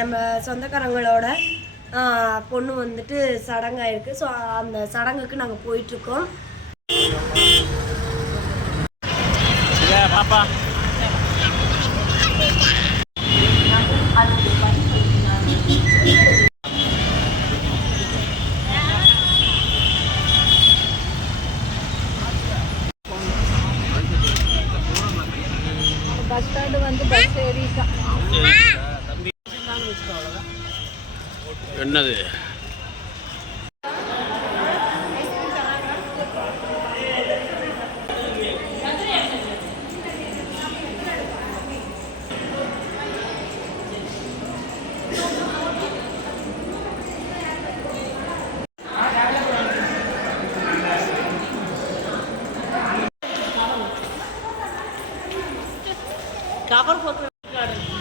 நம்ம சொந்தக்காரங்களோட பொண்ணு வந்துட்டு சடங்காயிருக்கு. ஸோ அந்த சடங்குக்கு நாங்கள் போயிட்டுருக்கோம் பாப்பா. பஸ் ஸ்டாண்டு வந்து பஸ் ஏறிட்டோம். என்னது?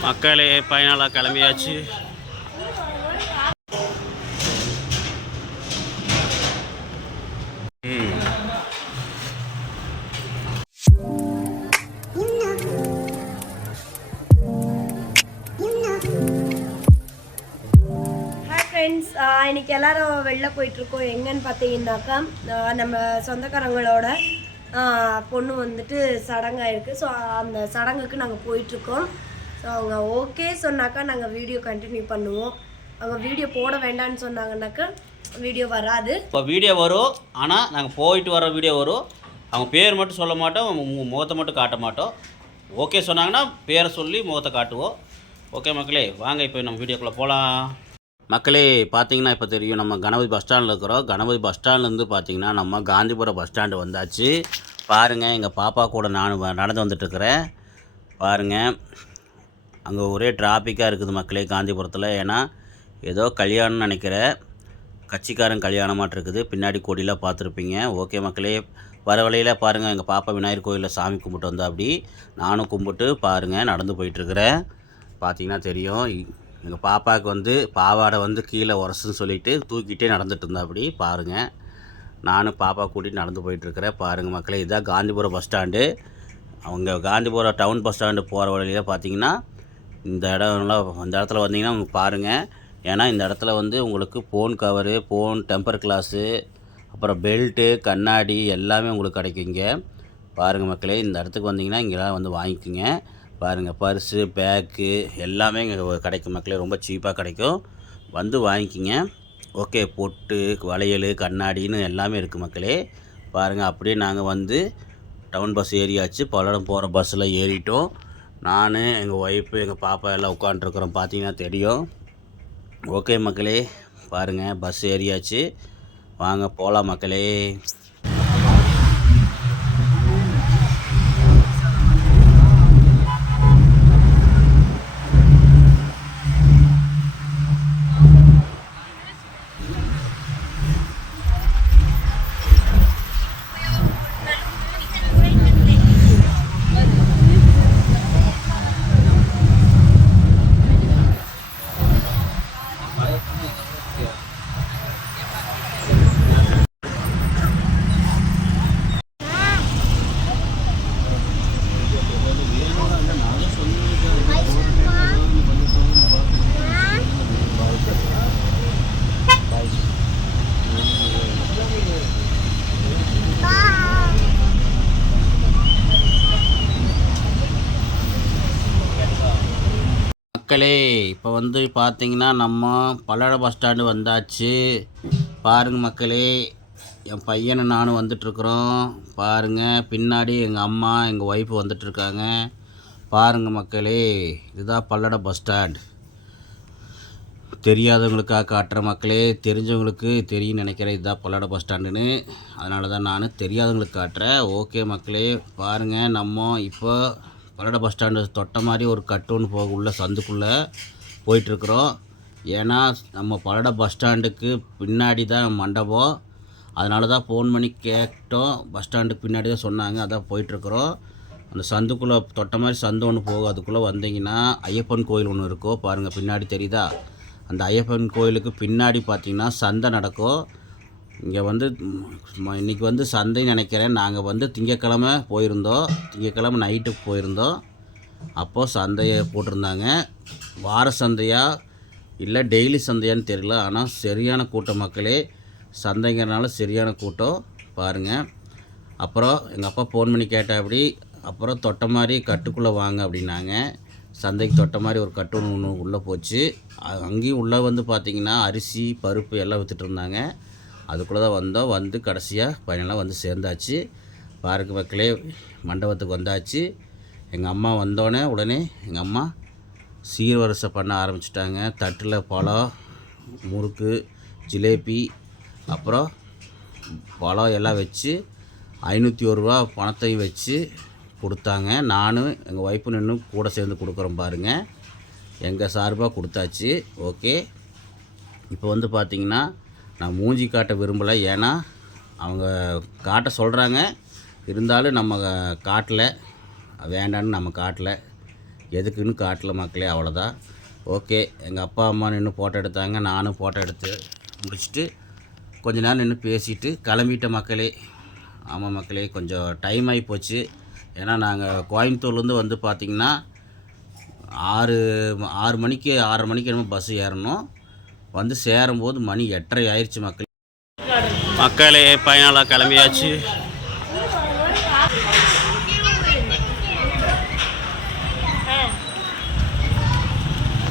மக்களே பயனாளா கிளம்பியாச்சு. இன்னைக்கு எல்லாரும் வெளில போயிட்டுருக்கோம். எங்கன்னு பார்த்தீங்கன்னாக்கா நம்ம சொந்தக்காரங்களோட பொண்ணு வந்துட்டு சடங்காயிருக்கு. ஸோ அந்த சடங்குக்கு நாங்கள் போயிட்டுருக்கோம். ஸோ அவங்க ஓகே சொன்னாக்கா நாங்கள் வீடியோ கண்டினியூ பண்ணுவோம். அவங்க வீடியோ போட வேண்டாம்னு சொன்னாங்கன்னாக்கா வீடியோ வராது. இப்போ வீடியோ வரும். ஆனால் நாங்கள் போயிட்டு வர வீடியோ வரும். அவங்க பேர் மட்டும் சொல்ல மாட்டோம். முகத்தை மட்டும் காட்ட மாட்டோம். ஓகே சொன்னாங்கன்னா பேரை சொல்லி முகத்தை காட்டுவோம். ஓகே மக்களே வாங்க இப்போ நம்ம வீடியோக்குள்ளே போகலாம் மக்களே பார்த்தீங்கன்னா இப்போ தெரியும் நம்ம கணபதி பஸ் ஸ்டாண்டில் இருக்கிறோம். கணபதி பஸ் ஸ்டாண்ட்லேருந்து பார்த்தீங்கன்னா நம்ம காந்திபுரம் பஸ் ஸ்டாண்டு வந்தாச்சு. பாருங்கள் எங்கள் பாப்பா கூட நான் வ- நடந்து வந்துட்டுருக்கிறேன். பாருங்கள் அங்கே ஒரே டிராஃபிக்காக இருக்குது மக்களே காந்திபுரத்தில். ஏன்னா ஏதோ கல்யாணம்னு நினைக்கிறேன் கட்சிக்காரன் கல்யாணமாட்டு இருக்குது பின்னாடி கொடியெலாம் பார்த்துருப்பீங்க. ஓகே மக்களே வர வழியில் பாருங்கள் எங்கள் பாப்பா விநாயகர் கோயிலில் சாமி கும்பிட்டு வந்தா அப்படி. நானும் கும்பிட்டு பாருங்கள் நடந்து போயிட்டுருக்குறேன். பார்த்தீங்கன்னா தெரியும் எங்கள் பாப்பாவுக்கு வந்து பாவாடை வந்து கீழே உரசுன்னு சொல்லிட்டு தூக்கிட்டே நடந்துட்டு இருந்தா அப்படி பாருங்கள் நானும் பாப்பா கூட்டிகிட்டு நடந்து போயிட்டுருக்கிறேன் பாருங்கள் மக்களே. இதுதான் காந்திபுரம் பஸ் ஸ்டாண்டு. அவங்க காந்திபுரம் டவுன் பஸ் ஸ்டாண்டு போகிற வழியில் பார்த்தீங்கன்னா இந்த இடம்லாம் அந்த இடத்துல வந்தீங்கன்னா பாருங்கள் ஏன்னா இந்த இடத்துல வந்து உங்களுக்கு phone cover phone temper glass அப்புறம் பெல்ட்டு கண்ணாடி எல்லாமே உங்களுக்கு கிடைக்குங்க. பாருங்கள் மக்களே இந்த இடத்துக்கு வந்தீங்கன்னா இங்கெல்லாம் வந்து வாங்கிக்கோங்க. பாருங்கள் பர்ஸு பேக்கு எல்லாமே இங்கே கிடைக்கும். மக்களே ரொம்ப சீப்பாக கிடைக்கும். வந்து வாங்கிக்கிங்க. ஓகே பொட்டு வளையல் கண்ணாடின்னு எல்லாமே இருக்குது மக்களே. பாருங்கள் அப்படியே நாங்கள் வந்து டவுன் பஸ் ஏறியாச்சு. பல்லடம் போகிற பஸ்ஸில் ஏறிட்டோம். நான் எங்கள் ஒய்ஃபு எங்கள் பாப்பா எல்லாம் உட்காண்ட்ருக்குறோம் பார்த்தீங்கன்னா தெரியும். ஓகே மக்களே பாருங்கள் பஸ் ஏறியாச்சு. வாங்க போகலாம் மக்களே. மக்களே இப்போ வந்து பார்த்தீங்கன்னா நம்ம பல்லட பஸ் ஸ்டாண்டு வந்தாச்சு. பாருங்கள் மக்களே என் பையனை நானும் வந்துட்டுருக்குறோம். பாருங்கள் பின்னாடி எங்கள் அம்மா எங்கள் ஒய்ஃபு வந்துட்டுருக்காங்க. பாருங்கள் மக்களே இதுதான் பல்லட பஸ் ஸ்டாண்ட் தெரியாதவங்களுக்காக காட்டுற மக்களே தெரிஞ்சவங்களுக்கு தெரியும் நினைக்கிறேன் இதுதான் பல்லட பஸ் ஸ்டாண்டுன்னு அதனால தான் நான் தெரியாதவங்களுக்கு காட்டுறேன். ஓகே மக்களே பாருங்கள் நம்ம இப்போ பல்லட பஸ் ஸ்டாண்டு தொட்ட மாதிரி ஒரு கட்டொன்று போக உள்ள சந்துக்குள்ளே போயிட்டுருக்குறோம். ஏன்னா நம்ம பல்லட பஸ் ஸ்டாண்டுக்கு பின்னாடி தான் மண்டபம். அதனால தான் ஃபோன் பண்ணி கேட்டோம். பஸ் ஸ்டாண்டுக்கு பின்னாடி தான் சொன்னாங்க. அதான் போயிட்டுருக்குறோம். அந்த சந்துக்குள்ளே தொட்ட மாதிரி சந்து ஒன்று போகும். அதுக்குள்ளே வந்தீங்கன்னா ஐயப்பன் கோயில் ஒன்று இருக்கும் பாருங்கள் பின்னாடி தெரியுதா? அந்த ஐயப்பன் கோயிலுக்கு பின்னாடி பார்த்தீங்கன்னா சந்தை நடக்கும். இங்கே வந்து இன்றைக்கி இன்னைக்கு வந்து சந்தை நினைக்கிறேன். நாங்கள் வந்து திங்கக்கிழமை போயிருந்தோம். திங்கக்கிழமை நைட்டுக்கு போயிருந்தோம். அப்போது சந்தையை போட்டிருந்தாங்க. வார சந்தையாக இல்லை டெய்லி சந்தையான்னு தெரியல. ஆனால் சரியான கூட்டம் மக்களே. சந்தைங்கிறனால சரியான கூட்டம். பாருங்கள் அப்புறம் எங்கள் அப்பா ஃபோன் பண்ணி கேட்டாப்படி அப்புறம் தொட்ட மாதிரி கட்டுக்குள்ளே வாங்க அப்படின்னாங்க. சந்தைக்கு தொட்ட மாதிரி ஒரு கட்டு ஒன்று உள்ளே போச்சு. அங்கேயும் உள்ளே வந்து பார்த்திங்கன்னா அரிசி பருப்பு எல்லாம் விற்றுட்டு இருந்தாங்க. அதுக்குள்ளே தான் வந்தோம். வந்து கடைசியாக பையனெல்லாம் வந்து சேர்ந்தாச்சு. பார்க்க மக்களே மண்டபத்துக்கு வந்தாச்சு. எங்கள் அம்மா வந்தோடனே உடனே எங்கள் அம்மா சீர்வரிசை பண்ண ஆரம்பிச்சிட்டாங்க. தட்டில் பழம் முறுக்கு ஜிலேபி அப்புறம் பழம் எல்லாம் வச்சு ஐநூற்றி ஒரு ரூபா பணத்தையும் வச்சு கொடுத்தாங்க. நானும் எங்கள் ஒய்ஃபு நின்று கூட சேர்ந்து கொடுக்குறோம் பாருங்கள் எங்கள் சார்பாக கொடுத்தாச்சு. ஓகே இப்போ வந்து பார்த்திங்கன்னா நான் மூஞ்சி காட்ட விரும்பலை. ஏன்னா அவங்க காட்ட சொல்கிறாங்க இருந்தாலும் நம்ம காட்டலை. வேண்டான்னு நம்ம காட்டலை. எதுக்குன்னு காட்டல மக்களே அவ்வளோதான் ஓகே எங்கள் அப்பா அம்மா நின்று ஃபோட்டோ எடுத்தாங்க. நானும் ஃபோட்டோ எடுத்து முடிச்சுட்டு கொஞ்ச நேரம் நின்று பேசிட்டு கிளம்பிட்ட மக்களே. ஆமாம் மக்களே கொஞ்சம் டைம் ஆகி போச்சு. ஏன்னா நாங்கள் கோயம்புத்தூர்லேருந்து வந்து பார்த்திங்கன்னா ஆறு ஆறு மணிக்கு ஆறு மணிக்கு என்னமோ பஸ் ஏறணும். வந்து சேரும்போது மணி எட்டரை ஆயிடுச்சு மக்கள். மக்களே பயனாளாக கிளம்பியாச்சு.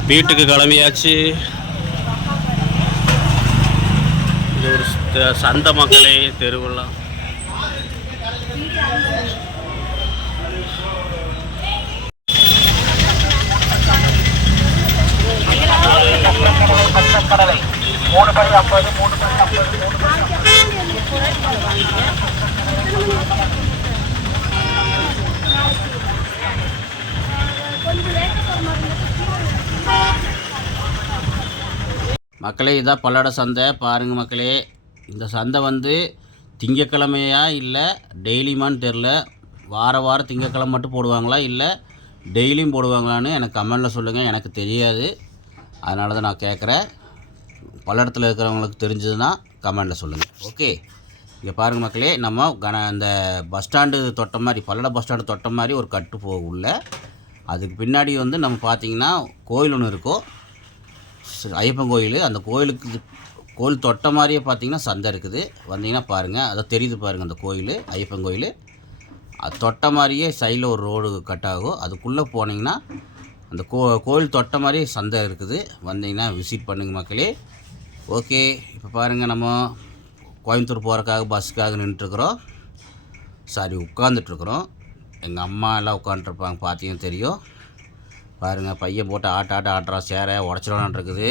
வீட்டுக்கு கிளம்பியாச்சு. இது ஒரு சந்த சந்தை மக்களே தெருவெல்லாம். மக்களே இதான் பல்லட சந்தை. பாருங்கள் மக்களே இந்த சந்தை வந்து திங்கக்கிழமையா இல்லை டெய்லியுமான்னு தெரில. வார வாரம் திங்கக்கிழமை மட்டும் போடுவாங்களா இல்லை டெய்லியும் போடுவாங்களான்னு எனக்கு கமெண்டில் சொல்லுங்கள் எனக்கு தெரியாது. அதனால தான் நான் கேட்குறேன் பல்லடத்தில் இருக்கிறவங்களுக்கு தெரிஞ்சதுன்னா கமெண்டில் சொல்லுங்கள் ஓகே இங்கே பாருங்கள் மக்களே நம்ம கன அந்த பஸ் ஸ்டாண்டு தொட்ட மாதிரி பல்லட பஸ் ஸ்டாண்டு தொட்ட மாதிரி ஒரு கட்டு போகும் உள்ள. அதுக்கு பின்னாடி வந்து நம்ம பார்த்தீங்கன்னா கோயில் ஒன்று இருக்கும் ஐயப்பன் கோயில். அந்த கோயிலுக்கு கோயில் தொட்ட மாதிரியே பார்த்தீங்கன்னா சந்தை இருக்குது. வந்தீங்கன்னா பாருங்கள் அதை தெரியுது பாருங்கள் அந்த கோயில் ஐயப்பன் கோயில். அது தொட்ட மாதிரியே சைடில் ஒரு ரோடு கட் ஆகும் அதுக்குள்ளே போனீங்கன்னா அந்த கோ கோயில் தொட்ட மாதிரி சந்தை இருக்குது. வந்தீங்கன்னா விசிட் பண்ணுங்க மக்களே. ஓகே இப்போ பாருங்கள் நம்ம கோயம்புத்தூர் போகிறக்காக பஸ்ஸுக்காக நின்றுட்டுருக்குறோம். சாரி உட்காந்துட்ருக்குறோம் எங்கள் அம்மா எல்லாம் உட்காந்துருப்பாங்க பார்த்தீங்க தெரியும். பாருங்கள் பையன் போட்டு ஆட்ட ஆட்ட ஆட்டுறான் சேரை உடச்சிடலான் இருக்குது.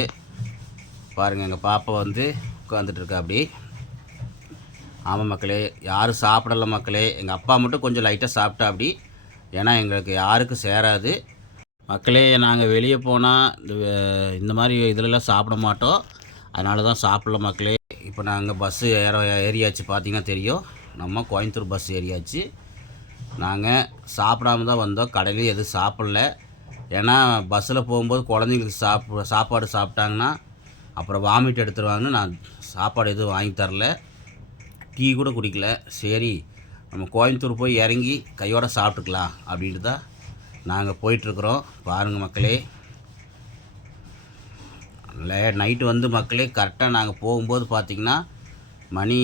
பாருங்கள் எங்கள் பாப்பா வந்து உட்காந்துட்ருக்கா அப்படி. ஆமாம் மக்களே யாரும் சாப்பிடல மக்களே எங்கள் அப்பா மட்டும் கொஞ்சம் லைட்டாக சாப்பிட்டா அப்படி. ஏன்னா எங்களுக்கு யாருக்கும் சேராது. மக்களே நாங்கள் வெளியே போனால் இந்த இந்த மாதிரி இதிலலாம் சாப்பிட மாட்டோம். அதனால தான் சாப்பிடல மக்களே. இப்போ நாங்கள் பஸ்ஸு ஏற ஏறியாச்சு பார்த்தீங்கன்னா தெரியும். நம்ம கோயம்புத்தூர் பஸ் ஏறியாச்சு. நாங்கள் சாப்பிடாம தான் வந்தோம். கடையிலையும் எதுவும் சாப்பிடல. ஏன்னா பஸ்ஸில் போகும்போது குழந்தைங்களுக்கு சாப் சாப்பாடு சாப்பிட்டாங்கன்னா அப்புறம் வாமிட் எடுத்துருவாங்கன்னு நான் சாப்பாடு எதுவும் வாங்கி தரல. டீ கூட குடிக்கல. சரி நம்ம கோயம்புத்தூர் போய் இறங்கி கையோடு சாப்பிட்டுக்கலாம் அப்படின்ட்டு தான் நாங்கள் போயிட்டுருக்குறோம். பாருங்கள் மக்களே. லே நைட்டு வந்து மக்களே கரெக்டாக நாங்கள் போகும்போது பார்த்திங்கன்னா மணி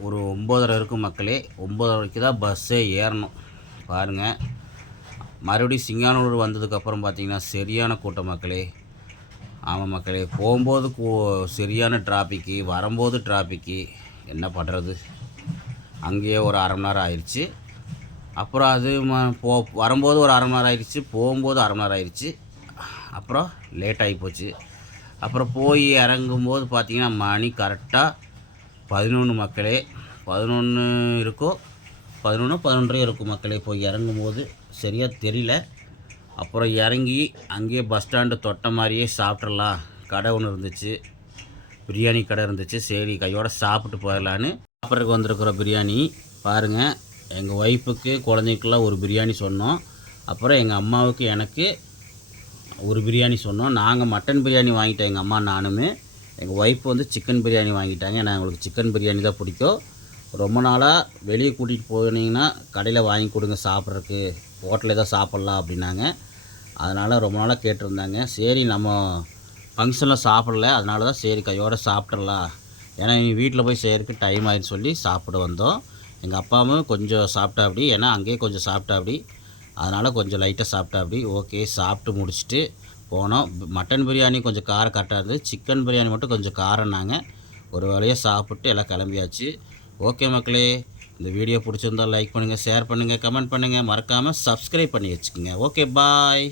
ஒரு ஒம்போதரை இருக்கும் மக்களே. ஒம்போதரைக்கு தான் பஸ்ஸே ஏறணும். பாருங்கள் மறுபடியும் சிங்கானூர் வந்ததுக்கப்புறம் பார்த்திங்கன்னா சரியான கூட்டம் மக்களே. ஆமாம் மக்களே போகும்போது கூ- சரியான டிராஃபிக்கு வரும்போது டிராஃபிக்கு என்ன பண்ணுறது அங்கேயே ஒரு அரை மணி நேரம் ஆயிடுச்சு அப்புறம் அது ம- போ வரும்போது ஒரு அரை மணி நேரம் ஆயிடுச்சு போகும்போது அரை மணி நேரம் ஆயிடுச்சு அப்புறம் லேட் ஆகி போச்சு. அப்புறம் போய் இறங்கும்போது பார்த்தீங்கன்னா மணி கரெக்டாக பதினொன்று மக்களே. பதினொன்று இருக்கும் பதினொன்று பதினொன்றே இருக்கும் மக்களே போய் இறங்கும்போது. சரியாக தெரியல. அப்புறம் இறங்கி அங்கேயே பஸ் ஸ்டாண்டு தொட்ட மாதிரியே சாப்பிட்றலாம் கடை ஒன்று இருந்துச்சு. பிரியாணி கடை இருந்துச்சு. சரி கையோடு சாப்பிட்டு போயிடலான்னு. சாப்பிட்றதுக்கு வந்திருக்கிற பிரியாணி பாருங்கள் எங்கள் ஒய்ஃபுக்கு குழந்தைக்கெல்லாம் ஒரு பிரியாணி சொன்னோம். அப்புறம் எங்கள் அம்மாவுக்கு எனக்கு ஒரு பிரியாணி சொன்னோம். நாங்கள் மட்டன் பிரியாணி வாங்கிட்டோம் எங்கள் அம்மா நானும். எங்கள் ஒய்ஃப் வந்து சிக்கன் பிரியாணி வாங்கிட்டாங்க. ஏன்னா எங்களுக்கு சிக்கன் பிரியாணி தான் பிடிக்கும். ரொம்ப நாளாக வெளியே கூட்டிகிட்டு போனீங்கன்னா கடையில் வாங்கி கொடுங்க சாப்பிட்றதுக்கு. ஹோட்டலில் தான் சாப்பிட்லாம் அப்படின்னாங்க. அதனால் ரொம்ப நாளாக கேட்டிருந்தாங்க. சரி நம்ம ஃபங்க்ஷனில் சாப்பிடல. அதனால தான் சரி கையோடு சாப்பிட்றலாம் ஏன்னா நீ வீட்டில் போய் செய்கிறதுக்கு டைம் ஆயிடுன்னு சொல்லி சாப்பிட வந்தோம். எங்கள் அப்பாவும் கொஞ்சம் சாப்பிட்டாப்படி ஏன்னா அங்கேயே கொஞ்சம் சாப்பிட்டாப்படி அதனால் கொஞ்சம் லைட்டாக சாப்பிட்டாப்படி ஓகே சாப்பிட்டு முடிச்சுட்டு போனோம். மட்டன் பிரியாணி கொஞ்சம் காரம் கரெக்டாக இருந்தது. சிக்கன் பிரியாணி மட்டும் கொஞ்சம் காரம்னாங்க ஒரு வேலையாக சாப்பிட்டு எல்லாம் கிளம்பியாச்சு. ஓகே மக்களே இந்த வீடியோ பிடிச்சிருந்தா லைக் பண்ணுங்கள் ஷேர் பண்ணுங்கள் கமெண்ட் பண்ணுங்கள் மறக்காமல் சப்ஸ்கிரைப் பண்ணி வச்சுக்கோங்க. Okay bye